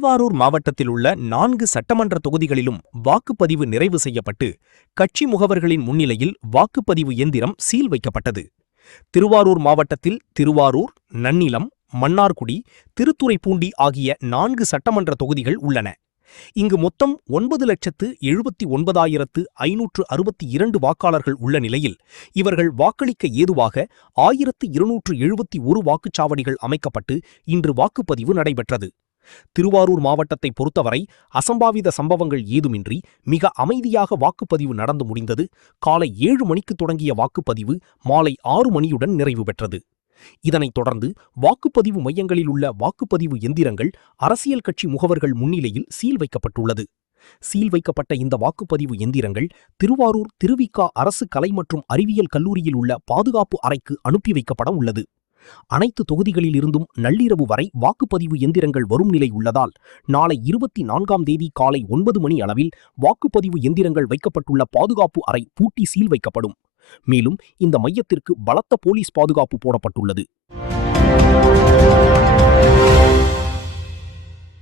திருவாரூர் மாவட்டத்தில் உள்ள 4 சட்டமன்ற தொகுதிகளிலும் வாக்குப்பதிவு நிறைவு செய்யப்பட்டு கட்சி முகவர்களின் முன்னிலையில் வாக்குப்பதிவு எந்திரம் சீல் வைக்கப்பட்டது. திருவாரூர் மாவட்டத்தில் திருவாரூர், நன்னிலம், மன்னார்குடி, திருத்துறைப்பூண்டி ஆகிய 4 சட்டமன்ற தொகுதிகள் உள்ளன. இங்கு மொத்தம் 9,79,562 வாக்காளர்கள் உள்ள நிலையில் இவர்கள் வாக்களிக்க ஏதுவாக 1271 வாக்குச்சாவடிகள் அமைக்கப்பட்டு இன்று வாக்குப்பதிவு நடைபெற்றது. திருவாரூர் மாவட்டத்தை பொறுத்தவரை அசம்பாவித சம்பவங்கள் ஏதுமின்றி மிக அமைதியாக வாக்குப்பதிவு நடந்து முடிந்தது. காலை 7 மணிக்கு தொடங்கிய வாக்குப்பதிவு மாலை 6 மணியுடன் நிறைவு பெற்றது. இதனைத் தொடர்ந்து வாக்குப்பதிவு மையங்களில் உள்ள வாக்குப்பதிவு எந்திரங்கள் அரசியல் கட்சி முகவர்கள் முன்னிலையில் சீல் வைக்கப்பட்டுள்ளது. சீல் வைக்கப்பட்ட இந்த வாக்குப்பதிவு எந்திரங்கள் திருவாரூர் திருவிக அரசு கலை மற்றும் அறிவியல் கல்லூரியில் உள்ள பாதுகாப்பு அறைக்கு அனுப்பி வைக்கப்பட உள்ளது. அனைத்து தொகுதிகளில் இருந்தும் நள்ளிரவு வரை வாக்குப்பதிவு எந்திரங்கள் வரும் நிலை உள்ளதால் நாளை 24ஆம் தேதி காலை 9 மணி அளவில் வாக்குப்பதிவு எந்திரங்கள் வைக்கப்பட்டுள்ள பாதுகாப்பு அறை பூட்டி சீல் வைக்கப்படும். மேலும் இந்த மையத்திற்கு பலத்த போலீஸ் பாதுகாப்பு போடப்பட்டுள்ளது.